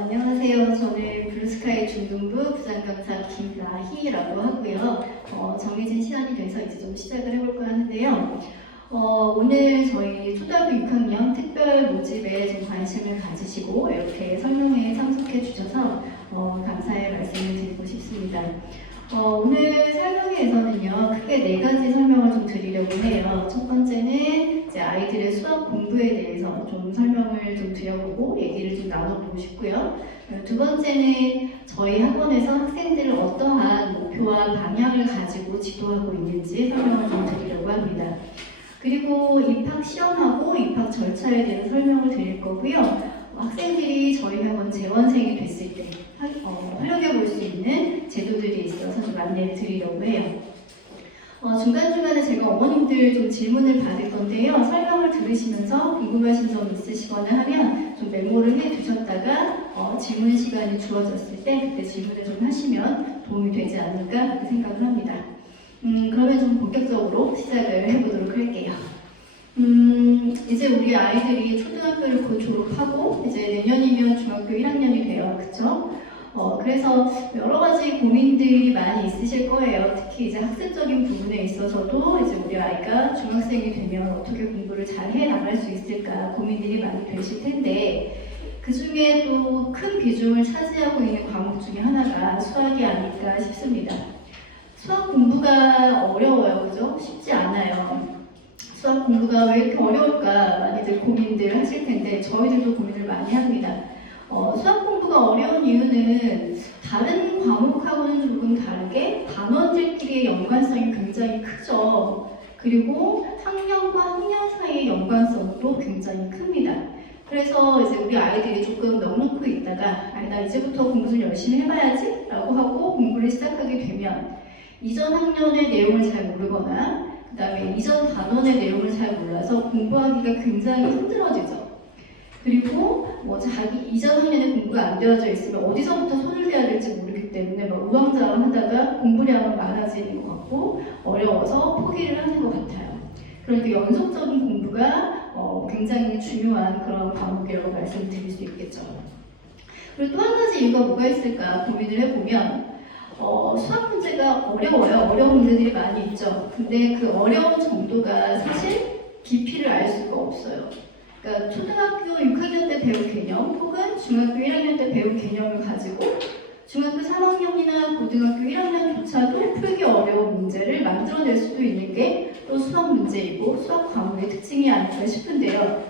안녕하세요. 저는 블루스카이 중등부 부장강사 김나희라고 하고요. 정해진 시간이 돼서 이제 좀 시작을 해볼까 하는데요. 오늘 저희 초등학교 6학년 특별 모집에 좀 관심을 가지시고 이렇게 설명회에 참석해 주셔서 감사의 말씀을 드리고 싶습니다. 오늘 설명회에서는요, 크게 4가지 설명을 좀 드리려고 해요. 첫 번째는 이제 아이들의 수학 공부에 대해서 좀 설명을 좀 드려보고 얘기를 좀 나눠보고 싶고요. 두 번째는 저희 학원에서 학생들을 어떠한 목표와 방향을 가지고 지도하고 있는지 설명을 좀 드리려고 합니다. 그리고 입학 시험하고 입학 절차에 대한 설명을 드릴 거고요. 학생들이 저희 학원 재원생이 됐을 때 활용해 볼 수 있는 제도들이 있어서 좀 안내를 드리려고 해요. 중간중간에 제가 어머님들 좀 질문을 받을 건데요. 설명을 들으시면서 궁금하신 점 있으시거나 하면 좀 메모를 해 두셨다가 질문 시간이 주어졌을 때 그때 질문을 좀 하시면 도움이 되지 않을까 그렇게 생각을 합니다. 그러면 좀 본격적으로 시작을 해보도록 할게요. 이제 우리 아이들이 초등학교를 곧 졸업하고 이제 내년이면 중학교 1학년이 돼요. 그쵸? 그래서 여러 가지 고민들이 많이 있으실 거예요. 특히 이제 학습적인 부분에 있어서도 이제 우리 아이가 중학생이 되면 어떻게 공부를 잘 해 나갈 수 있을까 고민들이 많이 되실 텐데 그 중에 또 큰 비중을 차지하고 있는 과목 중에 하나가 수학이 아닐까 싶습니다. 수학 공부가 어려워요. 그죠? 쉽지 않아요. 수학 공부가 왜 이렇게 어려울까 많이들 고민들 하실 텐데 저희들도 고민을 많이 합니다. 수학 공부가 어려운 이유는 다른 과목하고는 조금 다르게 단원들끼리의 연관성이 굉장히 크죠. 그리고 학년과 학년 사이의 연관성도 굉장히 큽니다. 그래서 이제 우리 아이들이 조금 넉넉히 있다가 나 이제부터 공부 좀 열심히 해봐야지 라고 하고 공부를 시작하게 되면 이전 학년의 내용을 잘 모르거나 그 다음에 이전 단원의 내용을 잘 몰라서 공부하기가 굉장히 힘들어지죠. 그리고 자기 이전 학년에 공부가 안 되어져 있으면 어디서부터 손을 대야 될지 모르기 때문에 우왕좌왕 하다가 공부량은 많아지는 것 같고 어려워서 포기를 하는 것 같아요. 그러니까 연속적인 공부가 굉장히 중요한 그런 과목이라고 말씀드릴 수 있겠죠. 그리고 또 한 가지 이유가 뭐가 있을까 고민을 해보면 수학 문제가 어려워요. 어려운 문제들이 많이 있죠. 근데 그 어려운 정도가 사실 깊이를 알 수가 없어요. 그러니까 초등학교 6학년 때 배운 개념 혹은 중학교 1학년 때 배운 개념을 가지고 중학교 3학년이나 고등학교 1학년조차도 풀기 어려운 문제를 만들어낼 수도 있는 게 또 수학 문제이고 수학 과목의 특징이 아닐까 싶은데요.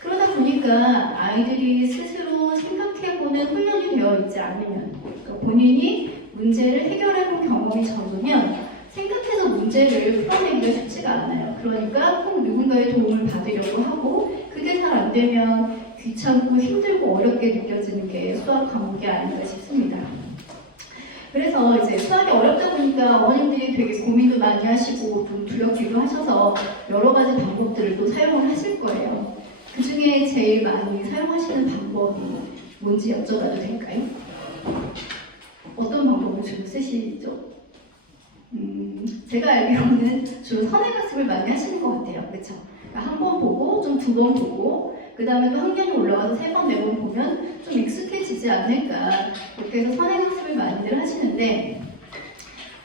그러다 보니까 아이들이 스스로 생각해보는 훈련이 되어 있지 않으면 그러니까 본인이 문제를 해결해본 경험이 적으면 생각해서 문제를 풀어내기가 쉽지가 않아요. 그러니까 꼭 누군가의 도움을 받으려고 하고 그게 잘 안 되면 귀찮고 힘들고 어렵게 느껴지는 게 수학 과목이 아닌가 싶습니다. 그래서 이제 수학이 어렵다 보니까 어머님들이 되게 고민도 많이 하시고 좀 두렵기도 하셔서 여러 가지 방법들을 또 사용을 하실 거예요. 그 중에 제일 많이 사용하시는 방법이 뭔지 여쭤봐도 될까요? 어떤 방법을 주로 쓰시죠? 제가 알기로는 주로 선행학습을 많이 하시는 것 같아요. 그렇죠? 그러니까 한 번 보고 좀 두 번 보고 그 다음에 또 학년이 올라가서 3번, 4번 보면 좀 익숙해지지 않을까 그렇게 해서 선행학습을 많이들 하시는데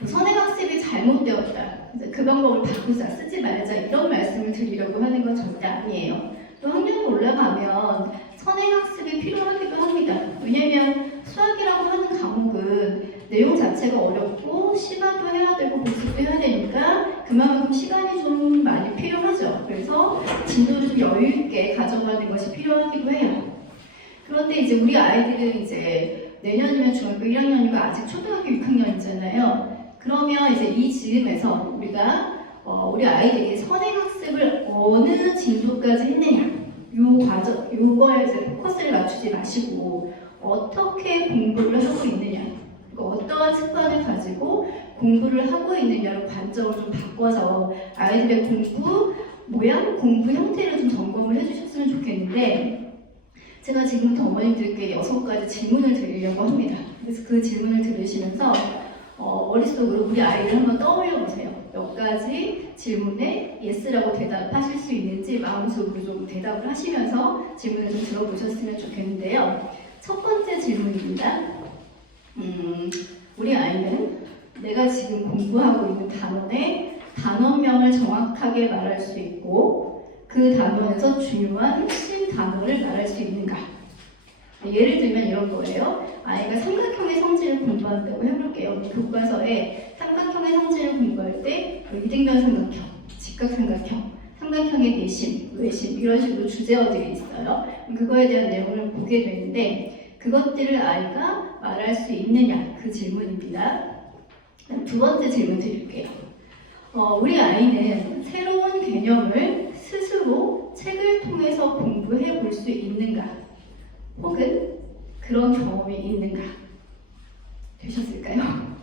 선행학습이 잘못되었다. 그 방법을 바꾸자, 쓰지 말자 이런 말씀을 드리려고 하는 건 절대 아니에요. 또 학년이 올라가면 선행학습이 필요하기도 합니다. 왜냐면 수학이라고 하는 과목은 내용 자체가 어렵고 심화도 해야 되고 복습도 해야 되니까 그만큼 시간이 좀 많이 필요하죠. 그래서 진도를 좀 여유 있게 가져가는 것이 필요하기도 해요. 그런데 이제 우리 아이들은 이제 내년이면 중학교 1학년이고 아직 초등학교 6학년이잖아요. 그러면 이제 이 즈음에서 우리가 우리 아이들이 선행학습을 어느 진도까지 했느냐 요거에 이제 포커스를 맞추지 마시고 어떻게 공부를 하고 있느냐 어떠한 습관을 가지고 공부를 하고 있느냐로 관점을 좀 바꿔서 아이들의 공부 모양, 공부 형태를 좀 점검을 해주셨으면 좋겠는데 제가 지금부터 어머님들께 6가지 질문을 드리려고 합니다. 그래서 그 질문을 들으시면서 머릿속으로 우리 아이를 한번 떠올려 보세요. 몇 가지 질문에 예스라고 대답하실 수 있는지 마음속으로 좀 대답을 하시면서 질문을 좀 들어보셨으면 좋겠는데요. 첫 번째 질문입니다. 우리 아이는 내가 지금 공부하고 있는 단원의 단원명을 정확하게 말할 수 있고 그 단원에서 중요한 핵심 단어를 말할 수 있는가? 예를 들면 이런 거예요. 아이가 삼각형의 성질을 공부한다고 해볼게요. 교과서에 삼각형의 성질을 공부할 때 이등변 삼각형, 직각삼각형, 삼각형의 내심, 외심 이런 식으로 주제어들이 있어요. 그거에 대한 내용을 보게 되는데 그것들을 아이가 말할 수 있느냐 그 질문입니다. 두 번째 질문 드릴게요. 우리 아이는 새로운 개념을 스스로 책을 통해서 공부해 볼 수 있는가? 혹은 그런 경험이 있는가? 되셨을까요?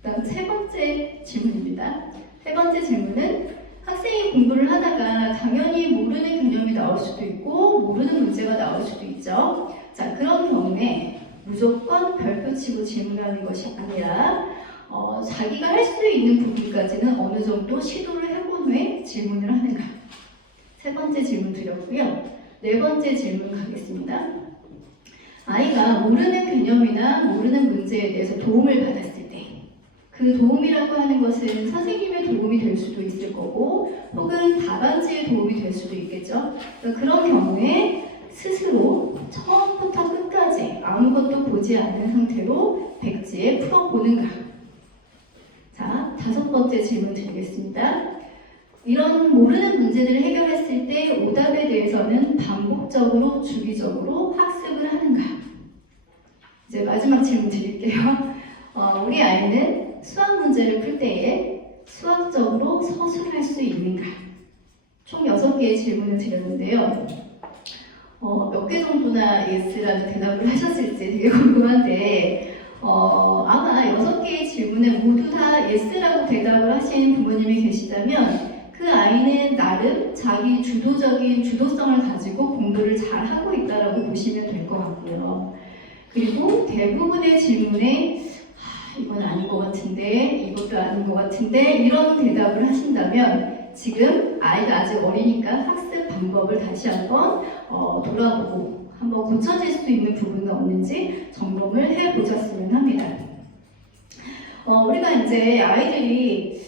그다음 세 번째 질문입니다. 세 번째 질문은 학생이 공부를 하다가 당연히 모르는 개념이 나올 수도 있고 모르는 문제가 나올 수도 있죠. 자, 그런 경우에 무조건 별표 치고 질문하는 것이 아니라 자기가 할 수 있는 부분까지는 어느 정도 시도를 해본 후에 질문을 하는가. 세 번째 질문 드렸고요. 네 번째 질문 가겠습니다. 아이가 모르는 개념이나 모르는 문제에 대해서 도움을 받았을 때 그 도움이라고 하는 것은 선생님의 도움이 될 수도 있을 거고 혹은 답안지의 도움이 될 수도 있겠죠. 그런 경우에 스스로 처음부터 끝까지 아무것도 보지 않은 상태로 백지에 풀어보는가. 자, 다섯 번째 질문 드리겠습니다. 이런 모르는 문제들을 해결했을 때 오답에 대해서는 반복적으로 주기적으로 학습을 하는가? 이제 마지막 질문 드릴게요. 우리 아이는 수학 문제를 풀 때에 수학적으로 서술할 수 있는가? 총 6개의 질문을 드렸는데요. 몇 개 정도나 예스라는 대답을 하셨을지 되게 궁금한데 아마 6개의 질문에 모두 다 예스라고 대답을 하신 부모님이 계시다면 그 아이는 나름 자기 주도적인 주도성을 가지고 공부를 잘 하고 있다고 보시면 될 것 같고요. 그리고 대부분의 질문에 이건 아닌 것 같은데 이것도 아닌 것 같은데 이런 대답을 하신다면 지금 아이가 아직 어리니까 학습 방법을 다시 한번 돌아보고 한번 고쳐질 수 있는 부분은 없는지 점검을 해보셨으면 합니다. 우리가 이제 아이들이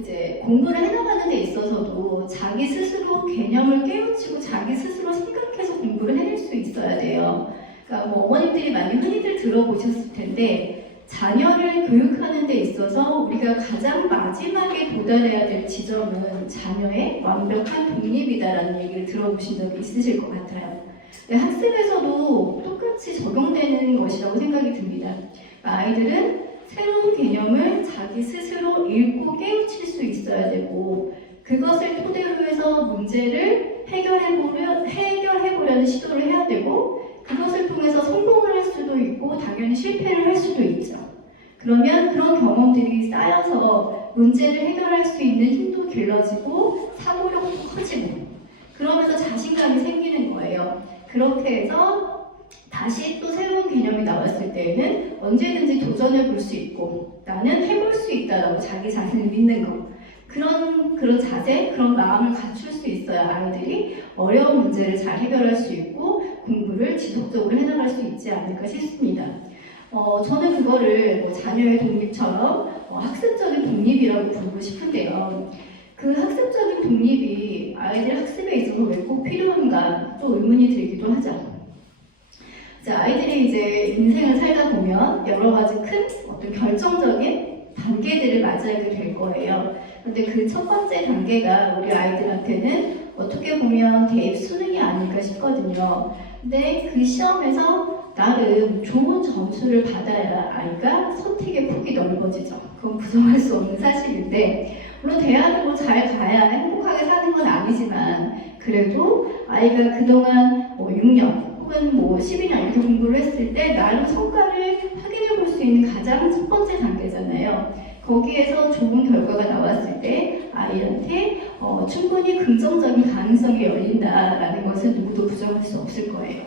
이제 공부를 해나가는 데 있어서도 자기 스스로 개념을 깨우치고 자기 스스로 생각해서 공부를 해낼 수 있어야 돼요. 그러니까 뭐 어머님들이 많이 흔히들 들어보셨을 텐데 자녀를 교육하는 데 있어서 우리가 가장 마지막에 도달해야 될 지점은 자녀의 완벽한 독립이다라는 얘기를 들어보신 적이 있으실 것 같아요. 학습에서도 똑같이 적용되는 것이라고 생각이 듭니다. 아이들은 새로운 개념을 자기 스스로 읽고 깨우칠 수 있어야 되고 그것을 토대로 해서 문제를 해결해보려는 시도를 해야 되고 그것을 통해서 성공을 할 수도 있고 당연히 실패를 할 수도 있죠. 그러면 그런 경험들이 쌓여서 문제를 해결할 수 있는 힘도 길러지고 사고력도 커지고 그러면서 자신감이 생기는 거예요. 그렇게 해서 다시 또 새로운 개념이 나왔을 때에는 언제든지 도전해 볼 수 있고 나는 해볼 수 있다라고 자기 자신을 믿는 거. 그런 자세, 그런 마음을 갖출 수 있어야 아이들이 어려운 문제를 잘 해결할 수 있고 공부를 지속적으로 해나갈 수 있지 않을까 싶습니다. 저는 그거를 뭐 자녀의 독립처럼 학습적인 독립이라고 부르고 싶은데요. 그 학습적인 독립이 아이들 학습에 있어서 왜 꼭 필요한가 또 의문이 들기도 하죠. 자, 아이들이 이제 인생을 살다 보면 여러 가지 큰 어떤 결정적인 단계들을 맞이하게 될 거예요. 근데 그 첫 번째 단계가 우리 아이들한테는 어떻게 보면 대입 수능이 아닐까 싶거든요. 근데 그 시험에서 나름 좋은 점수를 받아야 아이가 선택의 폭이 넓어지죠. 그건 부정할 수 없는 사실인데 물론 대학을 뭐 잘 가야 행복하게 사는 건 아니지만 그래도 아이가 그동안 뭐 6년 혹은 뭐 12년 이렇게 공부를 했을 때 나름 성과를 확인해 볼 수 있는 가장 첫 번째 단계잖아요. 거기에서 좋은 결과가 나왔을 때 아이한테 충분히 긍정적인 가능성이 열린다라는 것은 누구도 부정할 수 없을 거예요.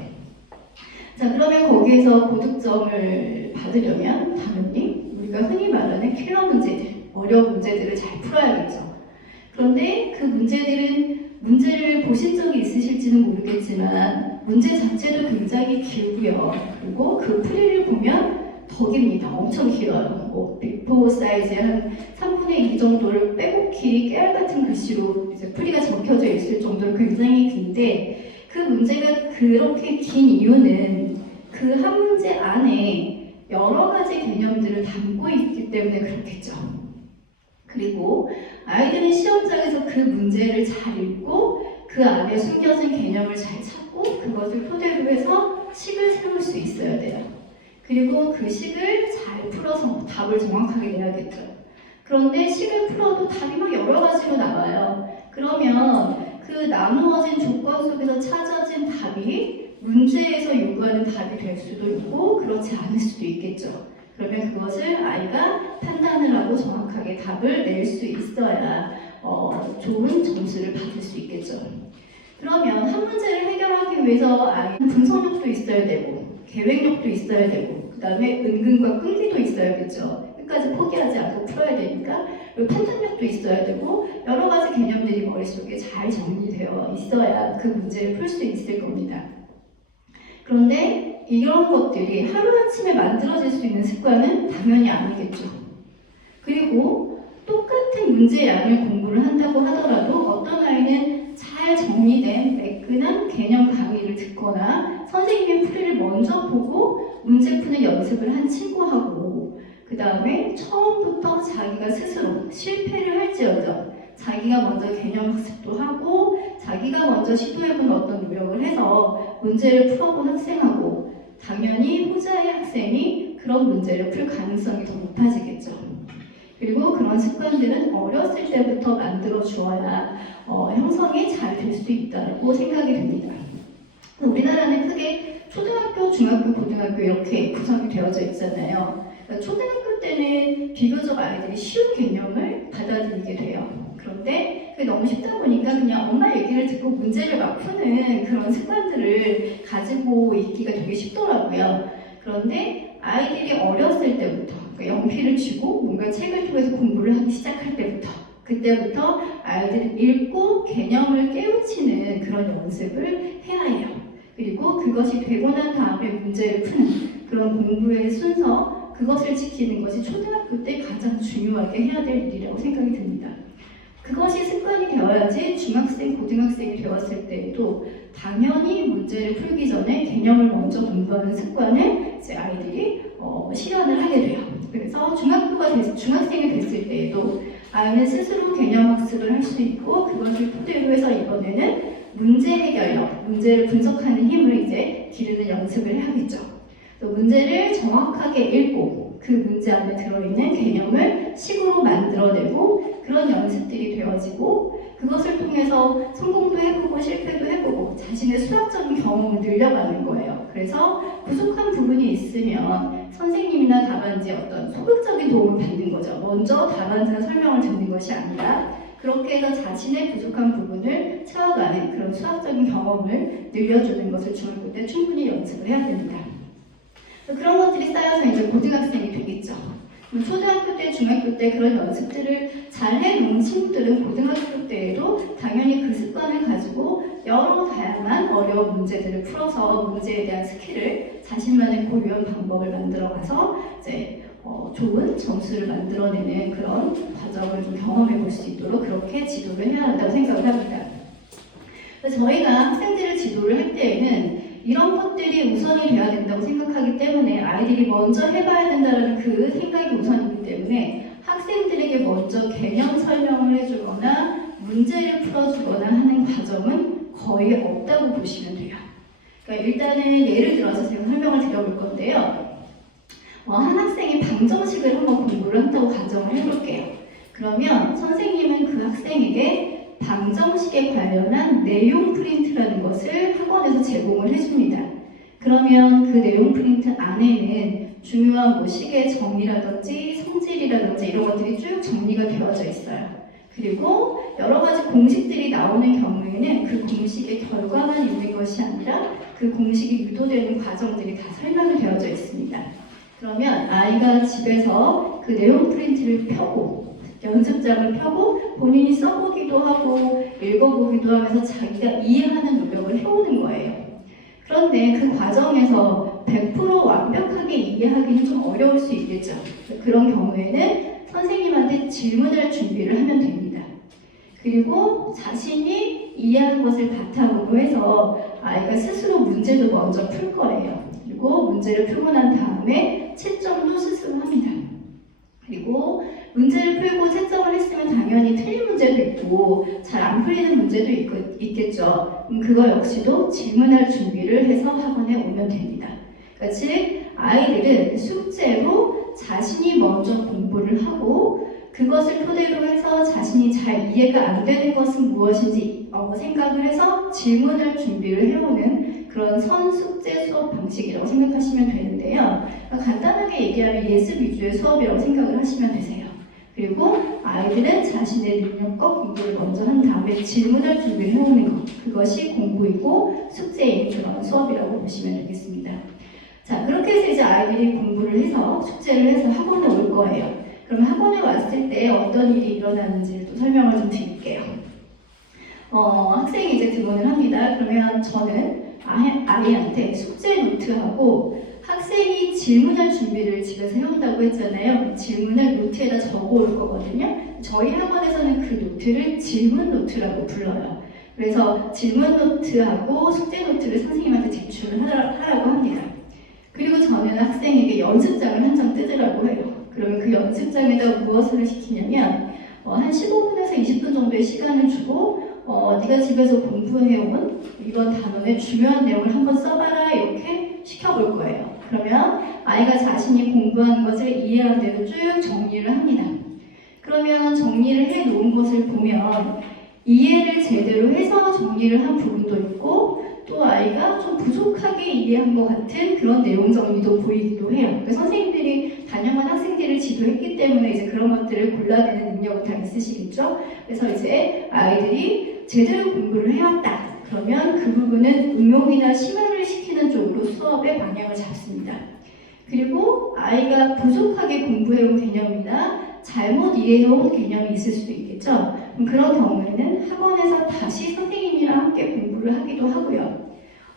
자, 그러면 거기에서 고득점을 받으려면 당연히 우리가 흔히 말하는 킬러 문제들, 어려운 문제들을 잘 풀어야겠죠. 그런데 그 문제들은 문제를 보신 적이 있으실지는 모르겠지만 문제 자체도 굉장히 길고요. 그리고 그 풀이를 보면 더 깁니다. 엄청 길어요. 뭐 빅4 사이즈의 한 3분의 2 정도를 빼곡히 깨알같은 글씨로 이제 풀이가 적혀져 있을 정도로 굉장히 긴데, 그 문제가 그렇게 긴 이유는 그 한 문제 안에 여러 가지 개념들을 담고 있기 때문에 그렇겠죠. 그리고 아이들은 시험장에서 그 문제를 잘 읽고 그 안에 숨겨진 개념을 잘 찾고 그것을 토대로 해서 식을 세울 수 있어야 돼요. 그리고 그 식을 잘 풀어서 답을 정확하게 내야겠죠. 그런데 식을 풀어도 답이 막 여러 가지로 나와요. 그러면 그 나누어진 조건 속에서 찾아진 답이 문제에서 요구하는 답이 될 수도 있고 그렇지 않을 수도 있겠죠. 그러면 그것을 아이가 판단을 하고 정확하게 답을 낼 수 있어야 좋은 점수를 받을 수 있겠죠. 그러면 한 문제를 해결하기 위해서 아이는 분석력도 있어야 되고 계획력도 있어야 되고 그 다음에 은근과 끈기도 있어야겠죠. 끝까지 포기하지 않고 풀어야 되니까. 그리고 판단력도 있어야 되고 여러 가지 개념들이 머릿속에 잘 정리되어 있어야 그 문제를 풀 수 있을 겁니다. 그런데 이런 것들이 하루아침에 만들어질 수 있는 습관은 당연히 아니겠죠. 그리고 똑같은 문제 양을 공부를 한다고 하더라도 어떤 아이는 잘 정리된 매끈한 개념 강의를 듣거나 선생님의 풀이를 먼저 보고 문제 푸는 연습을 한 친구하고 그 다음에 처음부터 자기가 스스로 실패를 할지어정 자기가 먼저 개념 학습도 하고 자기가 먼저 시도해본 어떤 노력을 해서 문제를 풀어본 학생하고 당연히 후자의 학생이 그런 문제를 풀 가능성이 더 높아지겠죠. 그리고 그런 습관들은 어렸을 때부터 만들어 주어야 형성이 잘 될 수 있다고 생각이 됩니다. 우리나라는 크게 초등학교, 중학교, 고등학교 이렇게 구성이 되어져 있잖아요. 그러니까 초등학교 때는 비교적 아이들이 쉬운 개념을 받아들이게 돼요. 그런데 그게 너무 쉽다 보니까 그냥 엄마 얘기를 듣고 문제를 막 푸는 그런 습관들을 가지고 있기가 되게 쉽더라고요. 그런데 아이들이 어렸을 때부터 그러니까 연필을 쥐고 뭔가 책을 통해서 공부를 하기 시작할 때부터 그때부터 아이들이 읽고 개념을 깨우치는 그런 연습을 해야 해요. 그리고 그것이 되고 난 다음에 문제를 푸는 그런 공부의 순서 그것을 지키는 것이 초등학교 때 가장 중요하게 해야 될 일이라고 생각이 듭니다. 그것이 습관이 되어야지 중학생, 고등학생이 되었을 때에도 당연히 문제를 풀기 전에 개념을 먼저 공부하는 습관을 이제 아이들이 실현을 하게 돼요. 그래서 중학생이 됐을 때에도 아이는 스스로 개념 학습을 할 수 있고 그것을 토대로 해서 이번에는 문제 해결력, 문제를 분석하는 힘을 이제 기르는 연습을 해야겠죠. 문제를 정확하게 읽고 그 문제 안에 들어있는 개념을 식으로 만들어내고 그런 연습들이 되어지고 그것을 통해서 성공도 해보고 실패도 해보고 자신의 수학적인 경험을 늘려가는 거예요. 그래서 부족한 부분이 있으면 선생님이나 답안지에 어떤 소극적인 도움을 받는 거죠. 먼저 답안지나 설명을 듣는 것이 아니라 그렇게 해서 자신의 부족한 부분을 채워가는 그런 수학적인 경험을 늘려주는 것을 중학교 때 충분히 연습을 해야 됩니다. 그런 것들이 쌓여서 이제 고등학생이 되겠죠. 초등학교 때, 중학교 때 그런 연습들을 잘 해놓은 친구들은 고등학교 때에도 당연히 그 습관을 가지고 여러 다양한 어려운 문제들을 풀어서 문제에 대한 스킬을 자신만의 고유한 방법을 만들어가서 이제 좋은 점수를 만들어내는 그런 과정을 좀 경험해 볼 수 있도록 그렇게 지도를 해야 한다고 생각을 합니다. 그래서 저희가 학생들을 지도를 할 때에는 이런 것들이 우선이 돼야 된다고 생각하기 때문에 아이들이 먼저 해봐야 된다는 그 생각이 우선이기 때문에 학생들에게 먼저 개념 설명을 해주거나 문제를 풀어주거나 하는 과정은 거의 없다고 보시면 돼요. 그러니까 일단은 예를 들어서 제가 설명을 드려볼 건데요. 한 학생이 방정식을 한번 공부를 한다고 가정을 해볼게요. 그러면 선생님은 그 학생에게 방정식에 관련한 내용 프린트라는 것을 학원에서 제공을 해줍니다. 그러면 그 내용 프린트 안에는 중요한 뭐 식의 정의라든지 성질이라든지 이런 것들이 쭉 정리가 되어져 있어요. 그리고 여러 가지 공식들이 나오는 경우에는 그 공식의 결과만 있는 것이 아니라 그 공식이 유도되는 과정들이 다 설명이 되어져 있습니다. 그러면 아이가 집에서 그 내용 프린트를 펴고 연습장을 펴고 본인이 써보기도 하고 읽어보기도 하면서 자기가 이해하는 노력을 해오는 거예요. 그런데 그 과정에서 100% 완벽하게 이해하기는 좀 어려울 수 있겠죠. 그런 경우에는 선생님한테 질문할 준비를 하면 됩니다. 그리고 자신이 이해한 것을 바탕으로 해서 아이가 스스로 문제도 먼저 풀 거예요. 그리고 문제를 풀고 난 다음에 채점도 스스로 합니다. 그리고 문제를 풀고 채점을 했으면 당연히 틀린 문제도 있고 잘 안 풀리는 문제도 있겠죠. 그거 역시도 질문할 준비를 해서 학원에 오면 됩니다. 그러니까 즉 아이들은 숙제로 자신이 먼저 공부를 하고 그것을 토대로 해서 자신이 잘 이해가 안 되는 것은 무엇인지 생각을 해서 질문할 준비를 해오는 그런 선숙제 수업 방식이라고 생각하시면 되는데요. 그러니까 간단하게 얘기하면 예습 위주의 수업이라고 생각을 하시면 되세요. 그리고 아이들은 자신의 능력과 공부를 먼저 한 다음에 질문할 준비를 해오는 것, 그것이 공부이고 숙제인 그런 수업이라고 보시면 되겠습니다. 자, 그렇게 해서 이제 아이들이 공부를 해서 숙제를 해서 학원에 올 거예요. 그럼 학원에 왔을 때 어떤 일이 일어나는지를 또 설명을 좀 드릴게요. 학생이 이제 등원을 합니다. 그러면 저는 아이한테 숙제 노트하고 학생이 질문할 준비를 집에서 해온다고 했잖아요. 질문을 노트에다 적어올 거거든요. 저희 학원에서는 그 노트를 질문 노트라고 불러요. 그래서 질문 노트하고 숙제 노트를 선생님한테 제출을 하라고 합니다. 그리고 저는 학생에게 연습장을 한 장 뜯으라고 해요. 그러면 그 연습장에다 무엇을 시키냐면 한 15분에서 20분 정도의 시간을 주고 네가 집에서 공부해온 이런 단원의 중요한 내용을 한번 써봐라 이렇게 시켜볼 거예요. 그러면 아이가 자신이 공부한 것을 이해한 대로 쭉 정리를 합니다. 그러면 정리를 해놓은 것을 보면 이해를 제대로 해서 정리를 한 부분도 있고 또 아이가 좀 부족하게 이해한 것 같은 그런 내용 정리도 보이기도 해요. 그러니까 선생님들이 단연간 학생들을 지도했기 때문에 이제 그런 것들을 골라내는 능력은 다 있으시겠죠. 그래서 이제 아이들이 제대로 공부를 해왔다. 그러면 그 부분은 응용이나 심화를 시키는 쪽으로 수업의 방향을 잡습니다. 그리고 아이가 부족하게 공부해온 개념이나 잘못 이해해온 개념이 있을 수도 있겠죠. 그런 경우에는 학원에서 다시 선생님이랑 함께 공부를 하기도 하고요.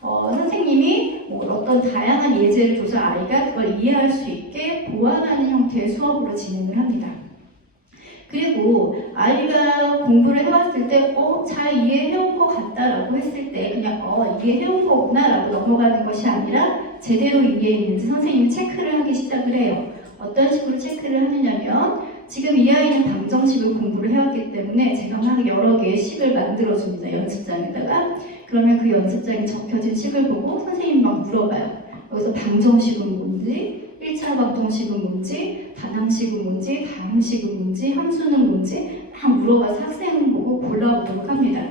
선생님이 어떤 다양한 예제를 줘서 아이가 그걸 이해할 수 있게 보완하는 형태의 수업으로 진행을 합니다. 그리고 아이가 공부를 해왔을 때 잘 이해해온 것 같다라고 했을 때 그냥 이해해온 거구나 라고 넘어가는 것이 아니라 제대로 이해했는지 선생님이 체크를 하기 시작을 해요. 어떤 식으로 체크를 하느냐면 지금 이 아이는 방정식을 공부를 해왔기 때문에 제가 막 여러 개의 식을 만들어줍니다. 연습장에다가. 그러면 그 연습장에 적혀진 식을 보고 선생님이 막 물어봐요. 여기서 방정식은 뭔지, 1차 방정식은 뭔지, 단항식은 뭔지, 다항식은 뭔지, 함수는 뭔지 막 물어봐서 학생을 보고 골라보도록 합니다.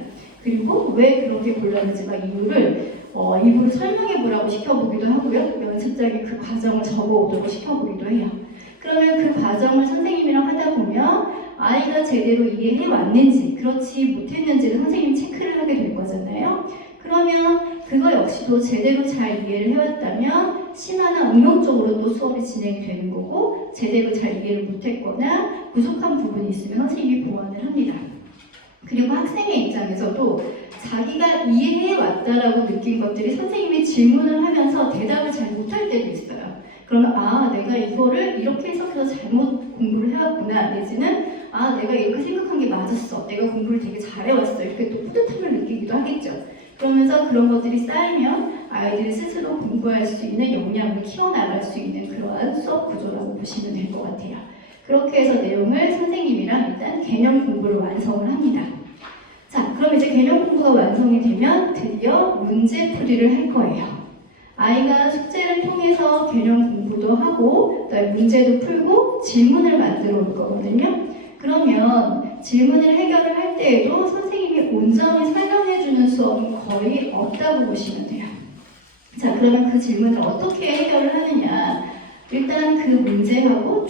그리고 왜 그렇게 골랐는지 막 이유를 입으로 설명해보라고 시켜보기도 하고요. 연습장에 그 과정을 적어오도록 시켜보기도 해요. 그러면 그 과정을 선생님이랑 하다 보면 아이가 제대로 이해해왔는지 그렇지 못했는지를 선생님이 체크를 하게 될 거잖아요. 그러면 그거 역시도 제대로 잘 이해를 해왔다면 심화나 응용적으로 또 수업이 진행이 되는 거고 제대로 잘 이해를 못했거나 부족한 부분이 있으면 선생님이 보완을 합니다. 그리고 학생의 입장에서도 자기가 이해해왔다라고 느낀 것들이 선생님이 질문을 하면서 대답을 잘 못할 때도 있어요. 그러면 내가 이거를 이렇게 해석해서 잘못 공부를 해왔구나 내지는 내가 이렇게 생각한 게 맞았어. 내가 공부를 되게 잘해왔어. 이렇게 또 뿌듯함을 느끼기도 하겠죠. 그러면서 그런 것들이 쌓이면 아이들이 스스로 공부할 수 있는 역량을 키워나갈 수 있는 그러한 수업 구조라고 보시면 될 것 같아요. 그렇게 해서 내용을 선생님이랑 일단 개념 공부를 완성을 합니다. 자, 그럼 이제 개념 공부가 완성이 되면 드디어 문제풀이를 할 거예요. 아이가 숙제를 통해서 개념 공부도 하고 그다음에 문제도 풀고 질문을 만들어 올 거거든요. 그러면 질문을 해결을 할 때에도 선생님이 온전히 설명해주는 수업은 거의 없다고 보시면 돼요. 자, 그러면 그 질문을 어떻게 해결을 하느냐. 일단 그 문제하고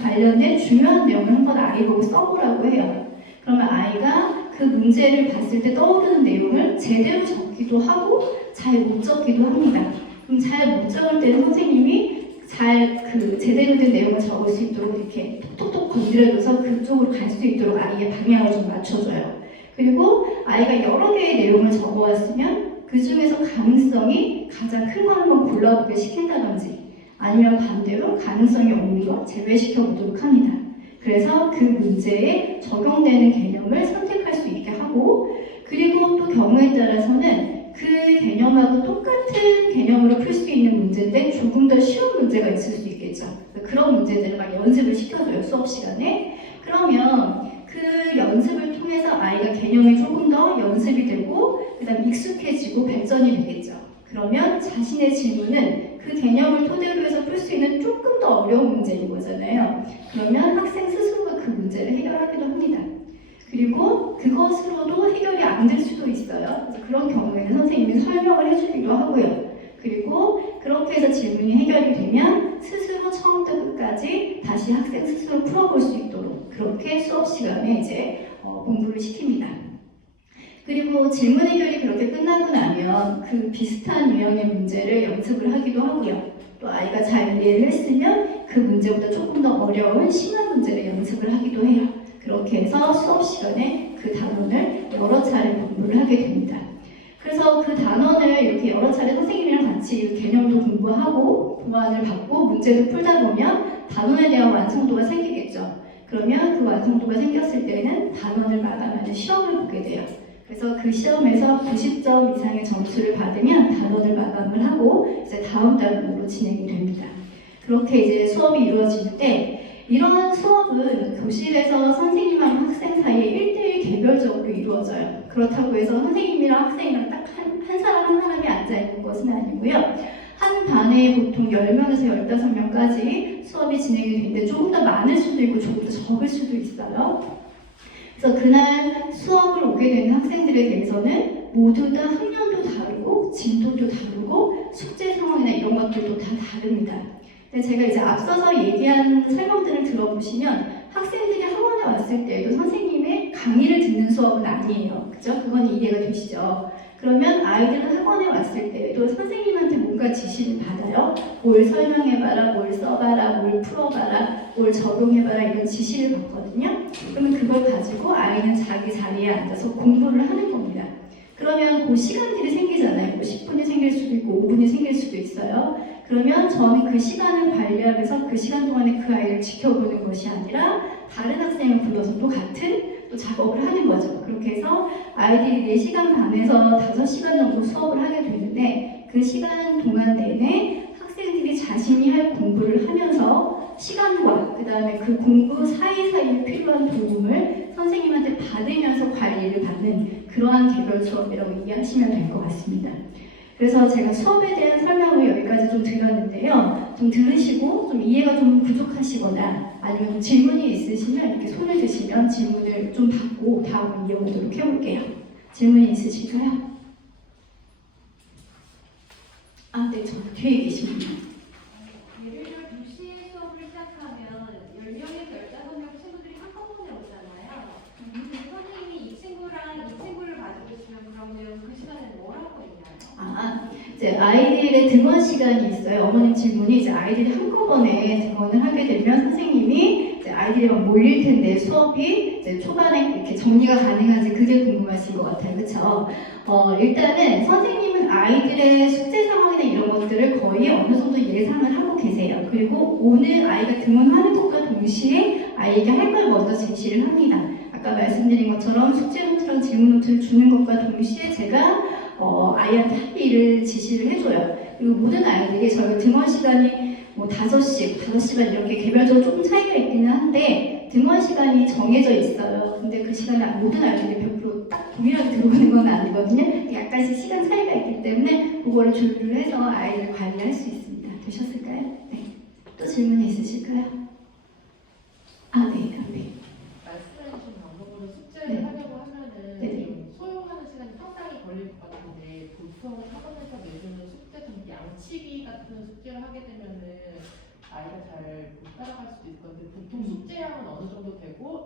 관련된 중요한 내용을 한번 아이 보고 써보라고 해요. 그러면 아이가 그 문제를 봤을 때 떠오르는 내용을 제대로 적기도 하고 잘 못 적기도 합니다. 그럼 잘 못 적을 때는 선생님이 제대로 된 내용을 적을 수 있도록 이렇게 톡톡톡 건드려줘서 그쪽으로 갈 수 있도록 아이의 방향을 좀 맞춰줘요. 그리고 아이가 여러 개의 내용을 적어왔으면 그 그 중에서 가능성이 가장 큰 걸 한번 골라보게 시킨다든지 아니면 반대로 가능성이 없는 거 제외시켜 보도록 합니다. 그래서 그 문제에 적용되는 개념을 선택할 수 있게 하고 그리고 또 경우에 따라서는 그 개념하고 똑같은 개념으로 풀 수 있는 문제인데 조금 더 쉬운 문제가 있을 수 있겠죠. 그런 문제들을 막 연습을 시켜줘요, 수업 시간에. 그러면 그 연습을 통해서 아이가 개념이 조금 더 연습이 되고 그다음 익숙해지고 발전이 되겠죠. 그러면 자신의 질문은 그 개념을 토대로 해서 풀 수 있는 조금 더 어려운 문제인 거잖아요. 그러면 학생 스스로가 그 문제를 해결하기도 합니다. 그리고 그것으로도 해결이 안 될 수도 있어요. 그래서 그런 경우에는 선생님이 설명을 해주기도 하고요. 그리고 그렇게 해서 질문이 해결이 되면 스스로 처음부터 끝까지 다시 학생 스스로 풀어볼 수 있도록 그렇게 수업 시간에 이제 공부를 시킵니다. 그리고 질문 해결이 그렇게 끝나고 나면 그 비슷한 유형의 문제를 연습을 하기도 하고요. 또 아이가 잘 이해를 했으면 그 문제보다 조금 더 어려운 심한 문제를 연습을 하기도 해요. 그렇게 해서 수업 시간에 그 단원을 여러 차례 공부를 하게 됩니다. 그래서 그 단원을 이렇게 여러 차례 선생님이랑 같이 개념도 공부하고 도안을 받고 문제도 풀다 보면 단원에 대한 완성도가 생기겠죠. 그러면 그 완성도가 생겼을 때는 단원을 마감하는 시험을 보게 돼요. 그래서 그 시험에서 90점 이상의 점수를 받으면 단원을 마감을 하고 이제 다음 단원으로 진행이 됩니다. 그렇게 이제 수업이 이루어지는데 이러한 수업은 교실에서 선생님하고 학생 사이에 1대1 개별적으로 이루어져요. 그렇다고 해서 선생님이랑 학생이랑 딱 한 사람 한 사람이 앉아있는 것은 아니고요. 한 반에 보통 10명에서 15명까지 수업이 진행이 되는데 조금 더 많을 수도 있고 조금 더 적을 수도 있어요. 그래서 그날 수업을 오게 되는 학생들에 대해서는 모두 다 학년도 다르고 진도도 다르고 숙제 상황이나 이런 것들도 다 다릅니다. 근데 제가 이제 앞서서 얘기한 설명들을 들어보시면 학생들이 학원에 왔을 때도 선생님의 강의를 듣는 수업은 아니에요. 그죠? 그건 이해가 되시죠? 그러면 아이들은 학원에 왔을 때에도 선생님한테 뭔가 지시를 받아요. 뭘 설명해봐라, 뭘 써봐라, 뭘 풀어봐라, 뭘 적용해봐라 이런 지시를 받거든요. 그러면 그걸 가지고 아이는 자기 자리에 앉아서 공부를 하는 겁니다. 그러면 그 시간들이 생기잖아요. 10분이 생길 수도 있고 5분이 생길 수도 있어요. 그러면 저는 그 시간을 관리하면서 그 시간 동안에 그 아이를 지켜보는 것이 아니라 다른 학생을 불러서 또 같은 또 작업을 하는 거죠. 그렇게 해서 아이들이 4시간 반에서 5시간 정도 수업을 하게 되는데 그 시간 동안 내내 학생들이 자신이 할 공부를 하면서 시간과 그 다음에 그 공부 사이사이에 필요한 도움을 선생님한테 받으면서 관리를 받는 그러한 개별 수업이라고 이해하시면 될 것 같습니다. 그래서 제가 수업에 대한 설명을 여기까지 좀 드렸는데요. 좀 들으시고 좀 이해가 좀 부족하시거나 아니면 질문이 있으시면 이렇게 손을 드시면 질문을 좀 받고 다음으로 이어보도록 해볼게요. 질문이 있으실까요? 아, 네, 저 뒤에 계십니다. 예를 들어 2시에 수업을 시작하면 10명에서 15명 친구들이 한꺼번에 오잖아요. 선생님이 이 친구랑 이 친구를 가지고 있으면 그러면 그 시간에 뭘 하고 있나요? 이제 아이들의 등원 시간이 있어요. 어머님 질문이 이제 아이들이 한꺼번에 등원을 하게 되면 선생님이 이제 아이들이 막 몰릴 텐데 수업이 이제 초반에 이렇게 정리가 가능한지 그게 궁금하신 것 같아요. 그렇죠? 일단은 선생님은 아이들의 숙제 상황이나 이런 것들을 거의 어느 정도 예상을 하고 계세요. 그리고 오늘 아이가 등원하는 것과 동시에 아이에게 할 걸 먼저 제시를 합니다. 아까 말씀드린 것처럼 숙제 노트랑 질문 노트를 주는 것과 동시에 제가 아이한테 할 일을 지시를 해줘요. 그리고 모든 아이들이 저희가 등원 시간이 뭐 5시, 5시 반 이렇게 개별적으로 조금 차이가 있기는 한데 등원 시간이 정해져 있어요. 근데 그 시간에 모든 아이들이 100% 딱 동일하게 들어오는 건 아니거든요. 약간씩 시간 차이가 있기 때문에 그거를 조율을 해서 아이를 관리할 수 있습니다. 되셨을까요? 네. 또 질문이 있으실까요? 아, 네. 말씀해주신 방법으로 숙제를 하려고 하면은 네네. 소요하는 시간이 상당히 걸릴 것 같은데 보통 학원에서 내주는 숙제 좀 양치기 같은 숙제를 하게 되면은 아이가 잘 못 따라갈 수도 있을 건데 보통 숙제량은 어느 정도 되고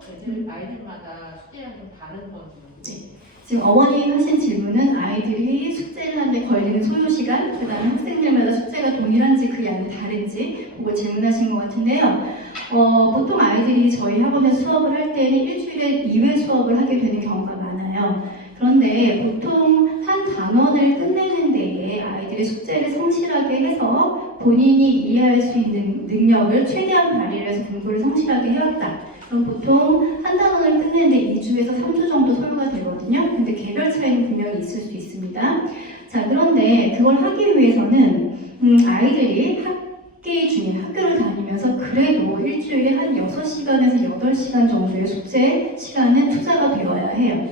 아이들마다 숙제량 좀 다른 건지. 지금 어머님 하신 질문은 아이들이 숙제를 하는데 걸리는 소요시간, 그 다음에 학생들마다 숙제가 동일한지 그 양이 다른지 그걸 질문하신 것 같은데요. 보통 아이들이 저희 학원에 수업을 할 때는 일주일에 2회 수업을 하게 되는 경우가 많아요. 그런데 보통 한 단원을 끝내는 데에 아이들이 숙제를 성실하게 해서 본인이 이해할 수 있는 능력을 최대한 발휘를 해서 공부를 성실하게 해왔다. 그럼 보통 한 단원을 끝내는데 2주에서 3주 정도 소요가 되거든요. 근데 개별 차이는 분명히 있을 수 있습니다. 자, 그런데 그걸 하기 위해서는 아이들이 학기 중에 학교를 다니면서 그래도 일주일에 한 6시간에서 8시간 정도의 숙제 시간은 투자가 되어야 해요.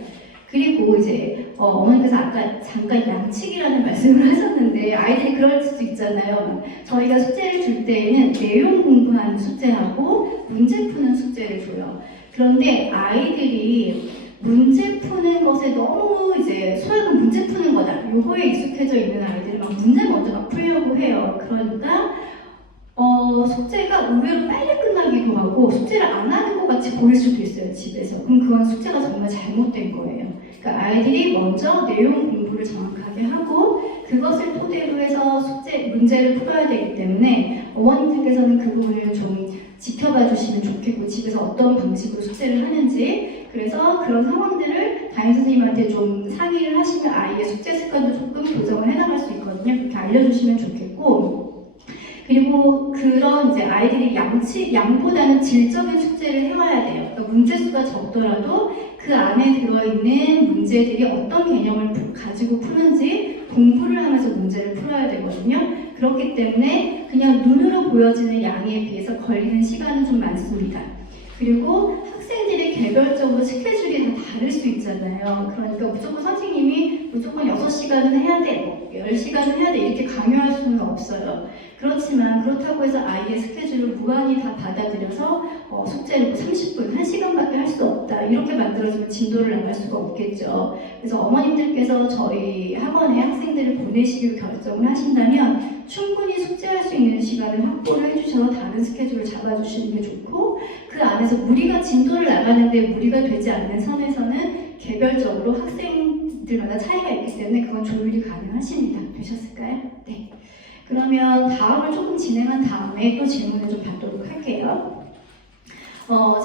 그리고 이제 어머니께서 아까 잠깐 양측이라는 말씀을 하셨는데 아이들이 그럴 수도 있잖아요. 저희가 숙제를 줄 때에는 내용 공부하는 숙제하고 문제 푸는 숙제를 줘요. 그런데 아이들이 문제 푸는 것에 너무 이제 수학은 문제 푸는 거다. 요거에 익숙해져 있는 아이들은 막 문제 먼저 막 풀려고 해요. 그러니까 숙제가 의외로 빨리 끝나기도 하고 숙제를 안 하는 것 같이 보일 수도 있어요, 집에서. 그럼 그건 숙제가 정말 잘못된 거예요. 그러니까 아이들이 먼저 내용 공부를 정확하게 하고 그것을 토대로 해서 문제를 풀어야 되기 때문에 어머님들께서는 그 부분을 좀 지켜봐 주시면 좋겠고 집에서 어떤 방식으로 숙제를 하는지 그래서 그런 상황들을 담임 선생님한테 좀 상의를 하시면 아이의 숙제 습관도 조금 교정을 해나갈 수 있거든요. 그렇게 알려주시면 좋겠고 그리고 그런 이제 아이들이 양보다는 질적인 숙제를 해와야 돼요. 그러니까 문제수가 적더라도 그 안에 들어있는 문제들이 어떤 개념을 가지고 푸는지 공부를 하면서 문제를 풀어야 되거든요. 그렇기 때문에 그냥 눈으로 보여지는 양에 비해서 걸리는 시간은 좀 많습니다. 그리고 학생들이 개별적으로 스케줄이 다 다를 수 있잖아요. 그러니까 무조건 선생님이 무조건 6시간은 해야 돼, 10시간은 해야 돼 이렇게 강요할 수는 없어요. 그렇지만 그렇다고 해서 아이의 스케줄을 무한히 다 받아들여서 숙제를 30분, 1시간밖에 할 수 없다 이렇게 만들어지면 진도를 나갈 수가 없겠죠. 그래서 어머님들께서 저희 학원에 학생들을 보내시기로 결정을 하신다면 충분히 숙제할 수 있는 시간을 확보를 해주셔서 다른 스케줄을 잡아주시는 게 좋고 그 안에서 무리가 진도를 나가는데 무리가 되지 않는 선에서는 개별적으로 학생들마다 차이가 있기 때문에 그건 조율이 가능하십니다. 되셨을까요? 네. 그러면 다음을 조금 진행한 다음에 또 질문을 좀 받도록 할게요.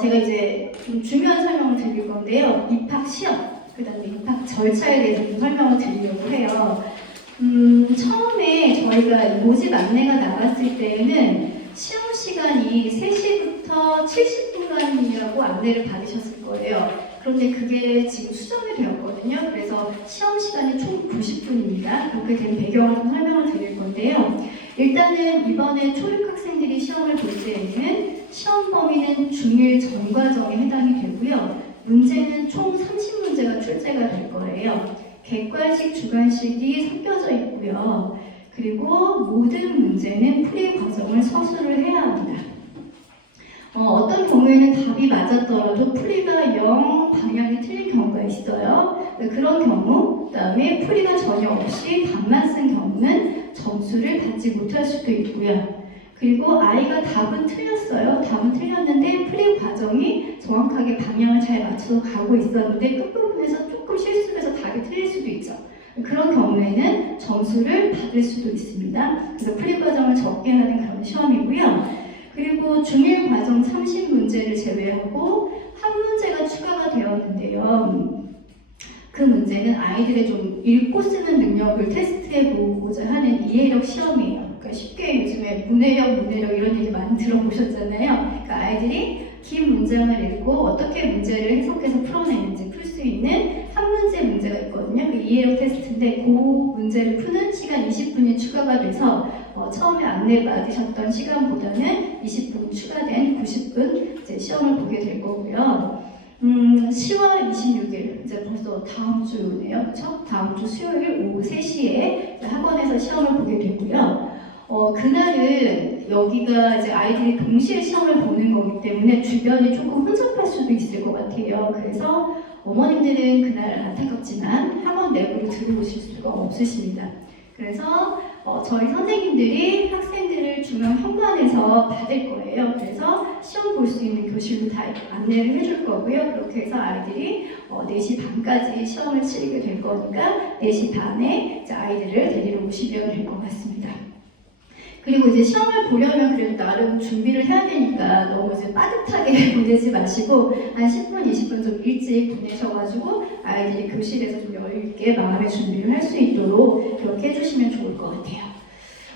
제가 이제 좀 중요한 설명을 드릴 건데요. 입학 시험, 그 다음에 입학 절차에 대해서 좀 설명을 드리려고 해요. 처음에 저희가 모집 안내가 나갔을 때에는 시험 시간이 3시부터 70분간이라고 안내를 받으셨을 거예요. 그런데 그게 지금 수정이 되었거든요. 그래서 시험 시간이 총 90분입니다. 그렇게 된 배경을 좀 설명을 드릴 건데요. 일단은 이번에 초육 학생들이 시험을 볼 때에는 시험 범위는 중1 전 과정에 해당이 되고요. 문제는 총 30문제가 출제가 될 거예요. 객관식, 주관식이 섞여져 있고요. 그리고 모든 문제는 풀이 과정을 서술을 해야 합니다. 어떤 경우에는 답이 맞았더라도 풀이가 0 방향이 틀린 경우가 있어요. 그런 경우, 그 다음에 풀이가 전혀 없이 답만 쓴 경우는 점수를 받지 못할 수도 있고요. 그리고 아이가 답은 틀렸어요. 답은 틀렸는데 풀이 과정이 정확하게 방향을 잘 맞춰서 가고 있었는데 끝부분에서 조금 실수해서 답이 틀릴 수도 있죠. 그런 경우에는 점수를 받을 수도 있습니다. 그래서 풀이 과정을 적게 하는 그런 시험이고요. 그리고 중1 과정 30문제를 제외하고 한 문제가 추가가 되었는데요. 그 문제는 아이들의 좀 읽고 쓰는 능력을 테스트해 보고자 하는 이해력 시험이에요. 그러니까 쉽게 요즘에 문해력 이런 얘기 많이 들어보셨잖아요. 그러니까 아이들이 긴 문장을 읽고 어떻게 문제를 해석해서 풀어내는지 풀 수 있는 한 문제 문제가 있거든요. 그 이해력 테스트인데 그 문제를 푸는 시간 20분이 추가가 돼서 처음에 안내받으셨던 시간보다는 20분 추가된 90분 이제 시험을 보게 될 거고요. 10월 26일 이제 벌써 다음 주네요, 그렇죠? 다음 주 수요일 오후 3시에 학원에서 시험을 보게 되고요. 그날은 여기가 이제 아이들이 동시에 시험을 보는 거기 때문에 주변이 조금 혼잡할 수도 있을 것 같아요. 그래서 어머님들은 그날 안타깝지만 학원 내부로 들어오실 수가 없으십니다. 그래서 저희 선생님들이 학생들을 중앙 현관에서 받을 거예요. 그래서 시험 볼 수 있는 교실로 다 안내를 해줄 거고요. 그렇게 해서 아이들이 4시 반까지 시험을 치르게 될 거니까 4시 반에 이제 아이들을 데리러 오시면 될 것 같습니다. 그리고 이제 시험을 보려면 그래도 나름 준비를 해야 되니까 너무 이제 빠듯하게 보내지 마시고 한 10분, 20분 좀 일찍 보내셔가지고 아이들이 교실에서 좀 여유 있게 마음의 준비를 할 수 있도록 그렇게 해주시면 좋을 것 같아요.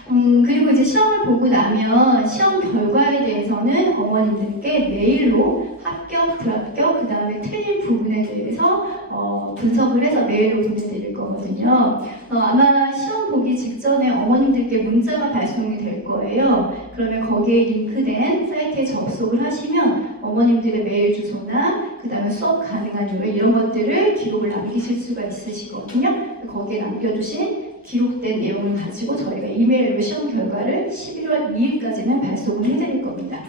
그리고 이제 시험을 보고 나면 시험 결과에 대해서는 어머님들께 메일로 합격, 불합격, 그 다음에 틀린 부분에 대해서 분석을 해서 메일로 보내드릴 거거든요. 아마 시험 보기 직전에 어머님들께 문자가 발송이 될 거예요. 그러면 거기에 링크된 사이트에 접속을 하시면 어머님들의 메일 주소나 그 다음에 수업 가능한 요일 이런 것들을 기록을 남기실 수가 있으시거든요. 거기에 남겨주신 기록된 내용을 가지고 저희가 이메일로 시험 결과를 11월 2일까지는 발송을 해드릴 겁니다.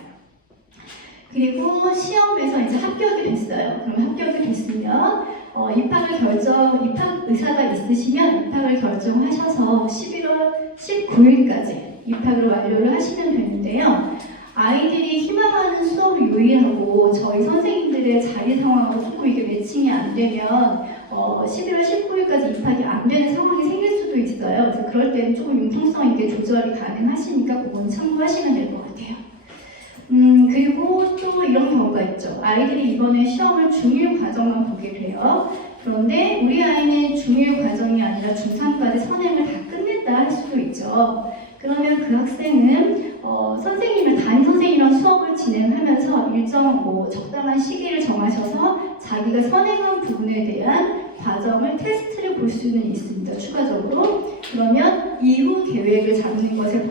그리고 시험에서 이제 합격이 됐어요. 그럼 합격이 됐으면 입학 의사가 있으시면 입학을 결정하셔서 11월 19일까지 입학을 완료를 하시면 되는데요. 아이들이 희망하는 수업 요일하고 저희 선생님들의 자리 상황하고 조금 이게 매칭이 안 되면 11월 19일까지 입학이 안 되는 상황이 생길 수도 있어요. 그래서 그럴 때는 조금 융통성 있게 조절이 가능하시니까 그건 참고하시면 될 것 같아요. 그리고 또 이런 경우가 있죠. 아이들이 이번에 시험을 중1 과정만 보게 돼요. 그런데 우리 아이는 중1 과정이 아니라 중3까지 선행을 다 끝냈다 할 수도 있죠. 그러면 그 학생은 담임 선생님이랑 수업을 진행하면서 일정 적당한 시기를 정하셔서 자기가 선행한 부분에 대한 과정을 테스트를 볼 수는 있습니다. 추가적으로. 그러면 이후 계획을 잡는 것에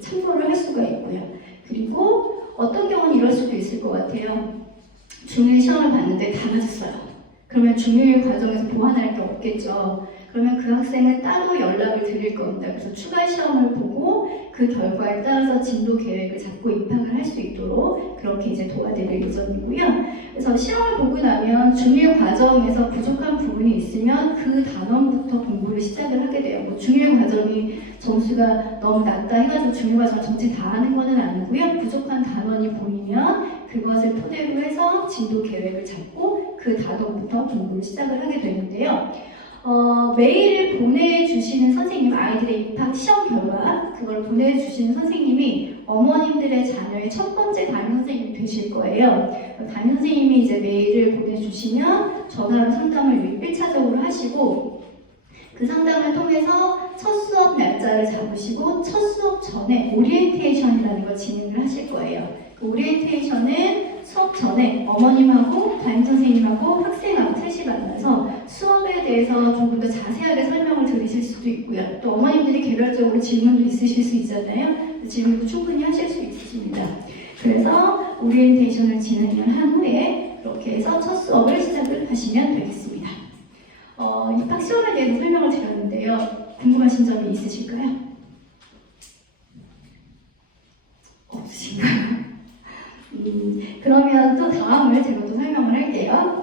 참고를 할 수가 있고요. 그리고 어떤 경우는 이럴 수도 있을 것 같아요. 중1 시험을 봤는데 다 맞았어요. 그러면 중1 과정에서 보완할 게 없겠죠. 그러면 그 학생은 따로 연락을 드릴 겁니다. 그래서 추가 시험을 보고 그 결과에 따라서 진도 계획을 잡고 입학을 할 수 있도록 그렇게 이제 도와드릴 예정이고요. 그래서 시험을 보고 나면 중1 과정에서 부족한 부분이 있으면 그 단원부터 공부를 시작을 하게 돼요. 중1 과정이 점수가 너무 낮다 해가지고 중1 과정 전체 다 하는 것은 아니고요. 부족한 단원이 보이면 그것을 토대로 해서 진도 계획을 잡고 그 단원부터 공부를 시작을 하게 되는데요. 메일을 보내주시는 선생님, 아이들의 입학 시험 결과 그걸 보내주시는 선생님이 어머님들의 자녀의 첫 번째 담임 선생님이 되실 거예요. 담임 선생님이 이제 메일을 보내주시면 전화로 상담을 1차적으로 하시고 그 상담을 통해서 첫 수업 날짜를 잡으시고 첫 수업 전에 오리엔테이션이라는 걸 진행을 하실 거예요. 그 오리엔테이션은 수업 전에 어머님하고 담임 선생님하고 학생하고 셋이 만나서 수업에 대해서 조금 더 자세하게 설명을 드리실 수도 있고요. 또 어머님들이 개별적으로 질문도 있으실 수 있잖아요. 그 질문도 충분히 하실 수 있으십니다. 그래서 오리엔테이션을 진행을 한 후에 그렇게 해서 첫 수업을 시작을 하시면 되겠습니다. 입학 시험에 대해서 설명을 드렸는데요. 궁금하신 점이 있으실까요? 없으신가요? 그러면 또 다음을 제가 또 설명을 할게요.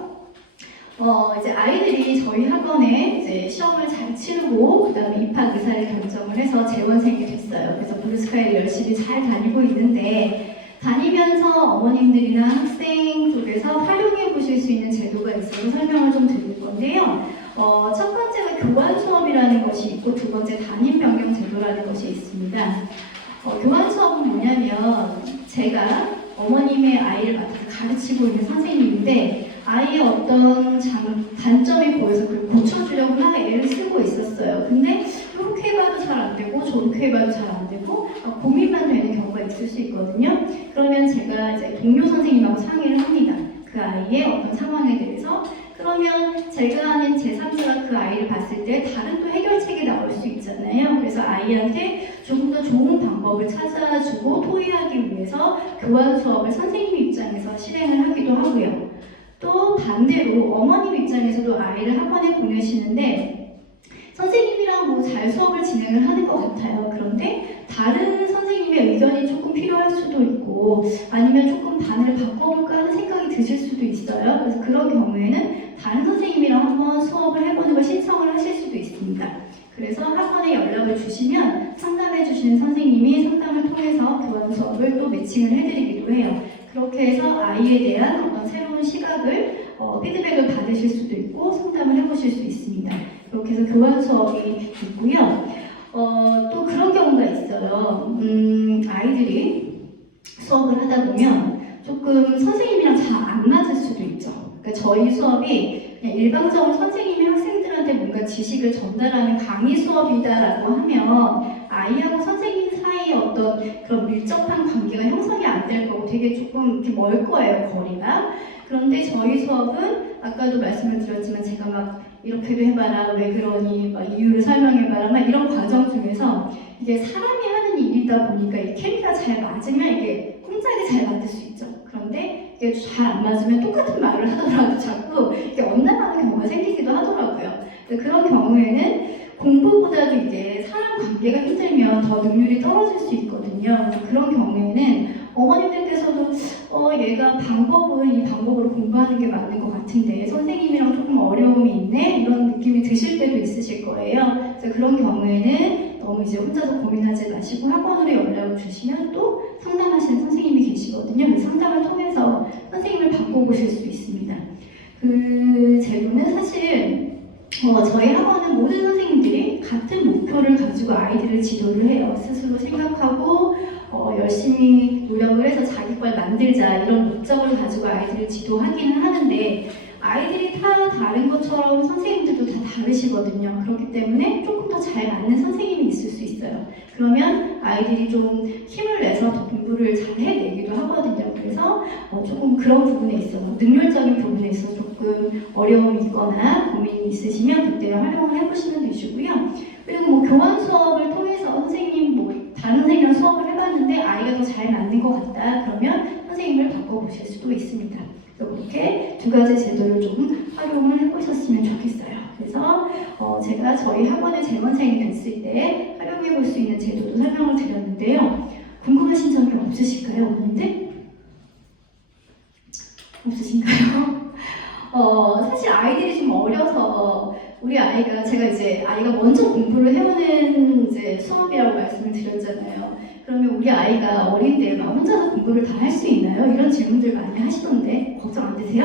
이제 아이들이 저희 학원에 이제 시험을 잘 치르고 그다음에 입학 의사를 결정을 해서 재원생이 됐어요. 그래서 블루스카이를 열심히 잘 다니고 있는데 다니면서 어머님들이나 학생 쪽에서 활용해 보실 수 있는 제도가 있어서 설명을 좀 드릴 건데요. 첫 번째가 교환 수업이라는 것이 있고 두 번째 담임 변경 제도라는 것이 있습니다. 교환 수업은 뭐냐면 제가 어머님의 아이를 맡아서 가르치고 있는 선생님인데 아이의 어떤 단점이 보여서 그걸 고쳐주려고 막 애를 쓰고 있었어요. 근데 이렇게 해봐도 잘 안 되고 저렇게 해봐도 잘 안 되고 고민만 되는 경우가 있을 수 있거든요. 그러면 제가 이제 동료 선생님하고 상의를 합니다. 그 아이의 어떤 상황에 대해서. 그러면 제가 아닌 제3자가 그 아이를 봤을 때 다른 또 해결책이 나올 수 있잖아요. 그래서 아이한테 조금 더 좋은 방법을 찾아주고 토의하기 위해서 교환 수업을 선생님 입장에서 실행을 하기도 하고요. 또 반대로 어머님 입장에서도 아이를 학원에 보내시는데 선생님이랑 잘 수업을 진행을 하는 것 같아요. 그런데 다른 선생님의 의견이 조금 필요할 수도 있고 아니면 조금 반을 바꿔볼까 하는 생각이 드실 수도 있어요. 그래서 그런 경우에는 다른 선생님이랑 한번 수업을 해보는 걸 신청을 하실 수도 있습니다. 그래서 학원에 연락을 주시면 상담해 주시는 선생님이 상담을 통해서 교환 수업을 또 매칭을 해드리기도 해요. 그렇게 해서 아이에 대한 어떤 새로운 시각을 피드백을 받으실 수도 있고 상담을 해보실 수 있습니다. 그렇게 해서 교환 수업이 있고요. 또 그런 경우가 있어요. 아이들이 수업을 하다 보면 조금 선생님이랑 잘 안 맞을 수도 있죠. 그러니까 저희 수업이 그냥 일방적으로 선생님이 학생들한테 뭔가 지식을 전달하는 강의 수업이다라고 하면 아이하고 선생님 사이에 어떤 그런 밀접한 관계가 형성이 안 될 거고 되게 조금 이렇게 멀 거예요, 거리가. 그런데 저희 수업은 아까도 말씀을 드렸지만 제가 막 이렇게도 해봐라, 왜 그러니, 막 이유를 설명해봐라, 막 이런 과정 중에서 이게 사람이 하는 일이다 보니까 이 케미가 잘 맞으면 이게 꼼짝이 잘 맞을 수 있죠. 그런데 이게 잘 안 맞으면 똑같은 말을 하더라도 자꾸 이렇게 엇나가는 경우가 생기기도 하더라고요. 그런 경우에는 공부보다도 이제 사람 관계가 힘들면 더 능률이 떨어질 수 있거든요. 그런 경우에는 어머님들께서도 얘가 이 방법으로 공부하는 게 맞는 것 같은데 선생님이랑 조금 어려움이 있네? 이런 느낌이 드실 때도 있으실 거예요. 그래서 그런 경우에는 너무 이제 혼자서 고민하지 마시고 학원으로 연락을 주시면 또 상담하시는 선생님이 계시거든요. 그 상담을 통해서 선생님을 바꿔보실 수 있습니다. 그 제도는 사실 저희 학원은 모든 선생님들이 같은 목표를 가지고 아이들을 지도를 해요. 스스로 생각하고 열심히 노력을 해서 자기 걸 만들자 이런 목적을 가지고 아이들을 지도하기는 하는데 아이들이 다 다른 것처럼 선생님들도 다 다르시거든요. 그렇기 때문에 조금 더 잘 맞는 선생님이 있을 수 있어요. 그러면 아이들이 좀 힘을 내서 더 공부를 잘 해내기도 하거든요. 그래서 조금 그런 부분에 있어서 능률적인 부분에 있어서 조금 어려움이 있거나 고민이 있으시면 그때 활용을 해보시면 되시고요. 그리고 뭐 교환 수업을 통해서 선생님 다른 선생님이랑 수업을 해봤는데 아이가 더 잘 맞는 것 같다. 그러면 선생님을 바꿔보실 수도 있습니다. 그렇게 두 가지 제도를 좀 활용을 해보셨으면 좋겠어요. 그래서 제가 저희 학원의 재원생이 됐을 때 활용해 볼 수 있는 제도도 설명을 드렸는데요. 궁금하신 점이 없으실까요, 어머님들? 없으신가요? 사실 아이들이 좀 어려서 우리 제가 이제 아이가 먼저 공부를 해오는 이제 수업이라고 말씀을 드렸잖아요. 그러면 우리 아이가 어린데 막 혼자서 공부를 다 할 수 있나요? 이런 질문들 많이 하시던데 걱정 안 되세요?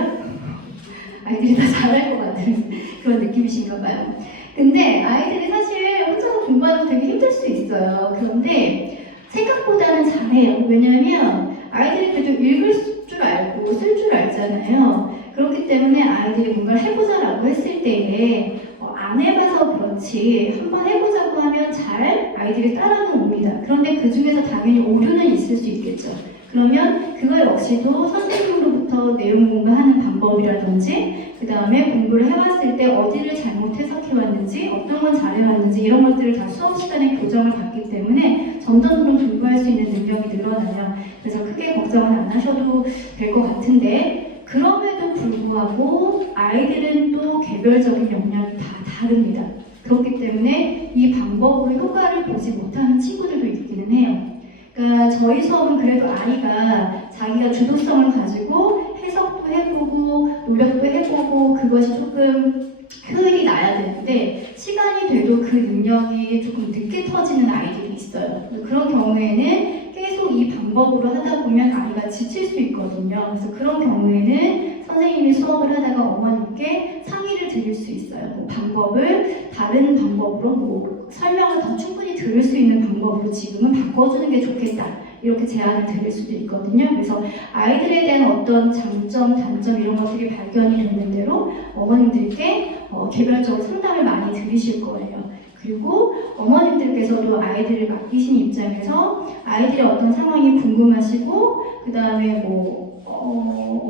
아이들이 다 잘할 것 같은 그런 느낌이신가 봐요. 근데 아이들이 사실 혼자서 공부하는 거 되게 힘들 수 있어요. 그런데 생각보다는 잘해요. 왜냐하면 아이들이 그래도 읽을 줄 알고 쓸 줄 알잖아요. 그렇기 때문에 아이들이 뭔가를 해보자라고 했을 때에 안 해봐서 그렇지 한번 해보자고 하면 잘 아이들이 따라는 옵니다. 그런데 그 중에서 당연히 오류는 있을 수 있겠죠. 그러면 그거 역시도 선생님으로부터 내용 공부하는 방법이라든지 그 다음에 공부를 해왔을 때 어디를 잘못 해석해왔는지 어떤 건 잘해왔는지 이런 것들을 다 수업 시간에 교정을 받기 때문에 점점 공부할 수 있는 능력이 늘어나요. 그래서 크게 걱정은 안 하셔도 될 것 같은데 그럼에도 불구하고 아이들은 또 개별적인 역량이 다 다릅니다. 그렇기 때문에 이 방법으로 효과를 보지 못하는 친구들도 있기는 해요. 그러니까 저희 수업은 그래도 아이가 자기가 주도성을 가지고 해석도 해보고 노력도 해보고 그것이 조금 효율이 나야 되는데 시간이 돼도 그 능력이 조금 늦게 터지는 아이들이 있어요. 그런 경우에는 계속 이 방법으로 하다 보면 아이가 지칠 수 있거든요. 그래서 그런 경우에는 선생님이 수업을 하다가 어머님께 상의를 드릴 수 있어요. 방법을 다른 방법으로 설명을 더 충분히 들을 수 있는 방법으로 지금은 바꿔주는 게 좋겠다. 이렇게 제안을 드릴 수도 있거든요. 그래서 아이들에 대한 어떤 장점, 단점 이런 것들이 발견이 되는 대로 어머님들께 개별적으로 상담을 많이 드리실 거예요. 그리고 어머님들께서도 아이들을 맡기신 입장에서 아이들의 어떤 상황이 궁금하시고 그 다음에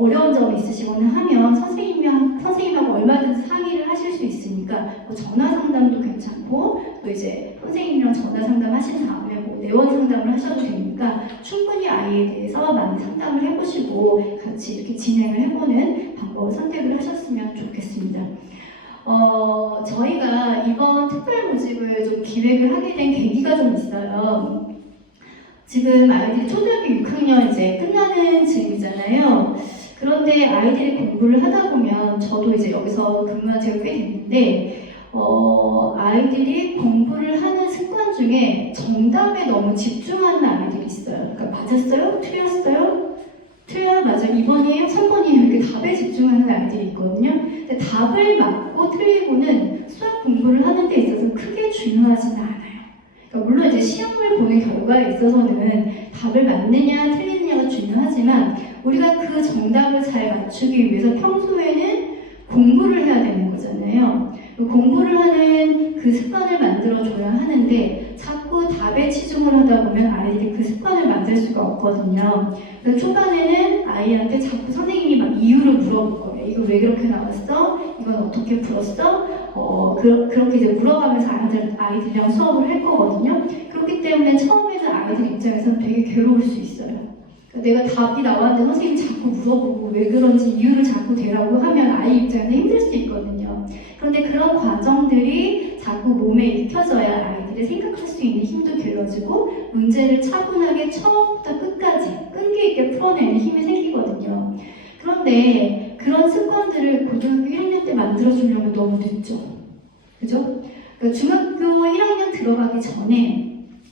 어려운 점이 있으시거나 하면 선생님하고 얼마든지 상의를 하실 수 있으니까 전화 상담도 괜찮고 또 이제 선생님이랑 전화 상담 하신 다음에 내원 상담을 하셔도 되니까 충분히 아이에 대해서 많이 상담을 해보시고 같이 이렇게 진행을 해보는 방법을 선택을 하셨으면 좋겠습니다. 저희가 이번 특별 모집을 좀 기획을 하게 된 계기가 좀 있어요. 지금 아이들이 초등학교 6학년 이제 끝나는 즈음이잖아요. 그런데 아이들이 공부를 하다 보면 저도 이제 여기서 근무한 지가 꽤 됐는데 아이들이 공부를 하는 습관 중에 정답에 너무 집중하는 아이들이 있어요. 그러니까 맞았어요? 틀렸어요? 틀려요? 맞아요? 2번이에요? 3번이에요? 이렇게 답에 집중하는 아이들이 있거든요. 근데 답을 맞고 틀리고는 수학 공부를 하는 데 있어서 크게 중요하지는 않아요. 보는 결과에 있어서는 답을 맞느냐 틀리느냐가 중요하지만 우리가 그 정답을 잘 맞추기 위해서 평소에는 공부를 해야 되는 거잖아요. 공부를 하는 그 습관을 만들어줘야 하는데 자꾸 답에 치중을 하다 보면 아이들이 그 습관을 만들 수가 없거든요. 그래서 초반에는 아이한테 자꾸 선생님이 막 이유를 물어볼 거예요. 이거 왜 그렇게 나왔어? 이건 어떻게 풀었어? 그렇게 이제 물어가면서 아이들이랑 수업을 할 거거든요. 그렇기 때문에 처음에는 아이들 입장에서는 되게 괴로울 수 있어요. 내가 답이 나왔는데 선생님이 자꾸 물어보고 왜 그런지 이유를 자꾸 대라고 하면 아이 입장에서 힘들 수 있거든요. 그런데 그런 과정들이 자꾸 몸에 익혀져야 아이들이 생각할 수 있는 힘도 길러지고 문제를 차분하게 처음부터 끝까지 끈기 있게 풀어내는 힘이 생기거든요. 그런데 그런 습관들을 고등학교 1학년 때 만들어주려면 너무 늦죠. 그죠? 그러니까 중학교 1학년 들어가기 전에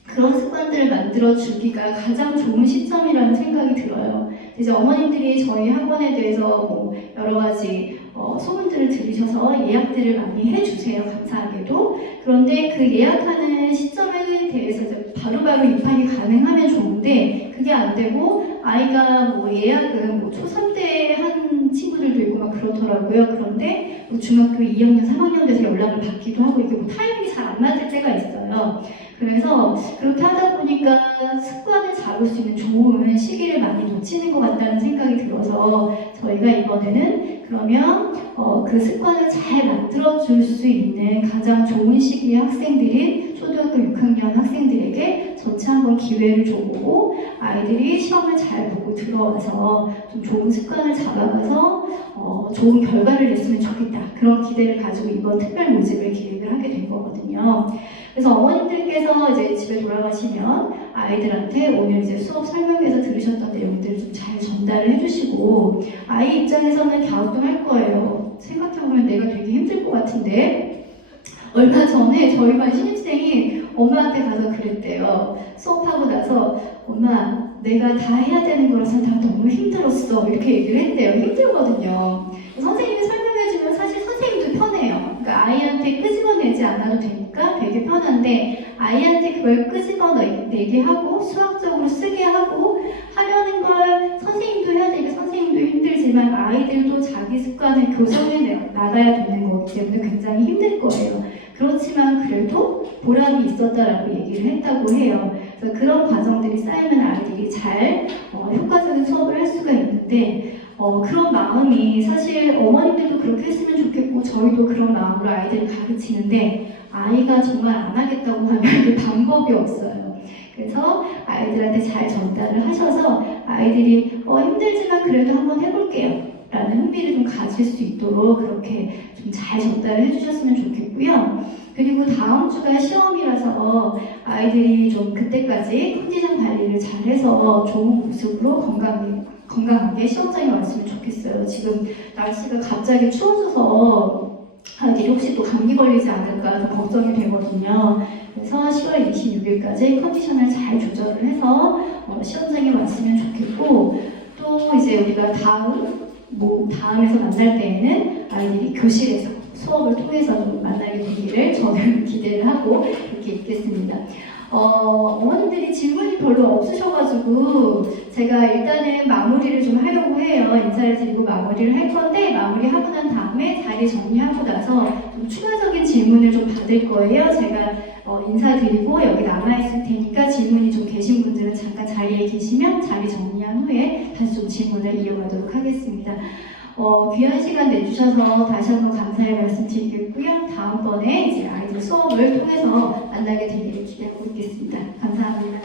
그런 습관들을 만들어주기가 가장 좋은 시점이라는 생각이 들어요. 이제 어머님들이 저희 학원에 대해서 뭐 여러 가지 소문들을 들으셔서 예약들을 많이 해주세요. 감사하게도. 그런데 그 예약하는 시점에 대해서 이제 바로바로 입학이 가능하면 좋은데 그게 안 되고 아이가 뭐 예약은 뭐 초3 때 한 친구들도 있고 막 그렇더라고요. 그런데 뭐 중학교 2학년, 3학년 돼서 연락을 받기도 하고 이게 뭐 타이밍이 잘 안 맞을 때가 있어요. 그래서 그렇게 하다 보니까 습관을 잡을 수 있는 좋은 시기를 많이 놓치는 것 같다는 생각이 들어서 저희가 이번에는 그러면 그 습관을 잘 만들어줄 수 있는 가장 좋은 시기의 학생들인 초등학교 6학년 학생들에게 전체 한번 기회를 줘보고 아이들이 시험을 잘 보고 들어와서 좀 좋은 습관을 잡아가서 좋은 결과를 냈으면 좋겠다. 그런 기대를 가지고 이번 특별 모집을 기획을 하게 된 거거든요. 그래서 어머님들께서 이제 집에 돌아가시면 아이들한테 오늘 이제 수업 설명회에서 들으셨던 내용들을 좀 잘 전달을 해주시고 아이 입장에서는 갸우뚱할 거예요. 생각해보면 내가 되게 힘들 것 같은데 얼마 전에 저희 반 신입생이 엄마한테 가서 그랬대요. 수업하고 나서 엄마 내가 다 해야 되는 거라서 나 너무 힘들었어 이렇게 얘기를 했대요. 힘들거든요. 선생님이 설명해주면 사실 선생님도 편해요. 그러니까 아이한테 끄집어내지 않아도 되니까 되게 편한데 아이한테 그걸 끄집어내게 하고 수학적으로 쓰게 하고 하려는 걸 선생님도 해야 되니까 선생님도 힘들지만 아이들도 자기 습관을 교정해 나가야 되는 거기 때문에 굉장히 힘들 거예요. 그렇지만 그래도 보람이 있었다라고 얘기를 했다고 해요. 그래서 그런 과정들이 쌓이면 아이들이 잘 효과적인 수업을 할 수가 있는데 그런 마음이 사실 어머님들도 그렇게 했으면 좋겠고 저희도 그런 마음으로 아이들을 가르치는데 아이가 정말 안 하겠다고 하면 그 방법이 없어요. 그래서 아이들한테 잘 전달을 하셔서 아이들이 힘들지만 그래도 한번 해볼게요 라는 흥미를 좀 가질 수 있도록 그렇게 좀 잘 전달을 해주셨으면 좋겠고요. 그리고 다음 주가 시험이라서 아이들이 좀 그때까지 컨디션 관리를 잘해서 좋은 모습으로 건강하게 시험장에 왔으면 좋겠어요. 지금 날씨가 갑자기 추워져서 아이들이 혹시 또 감기 걸리지 않을까 더 걱정이 되거든요. 그래서 10월 26일까지 컨디션을 잘 조절을 해서 시험장에 왔으면 좋겠고 또 이제 우리가 다음에서 만날 때에는 아이들이 교실에서 수업을 통해서 좀 만나게 되기를 저는 기대를 하고 이렇게 있겠습니다. 어머님들이 질문이 별로 없으셔가지고 제가 일단은 마무리를 좀 하려고 해요. 인사를 드리고 마무리를 할 건데 마무리하고 난 다음에 자리 정리하고 나서 좀 추가적인 질문을 좀 받을 거예요. 제가 인사드리고 여기 남아있을 테니까 질문이 좀 계신 분들은 잠깐 자리에 계시면 자리 정리한 후에 다시 좀 질문을 이어가도록 하겠습니다. 귀한 시간 내주셔서 다시 한번 감사의 말씀 드리겠고요. 다음번에 이제 아이들 수업을 통해서 만나게 되기를 기대하고 있겠습니다. 감사합니다.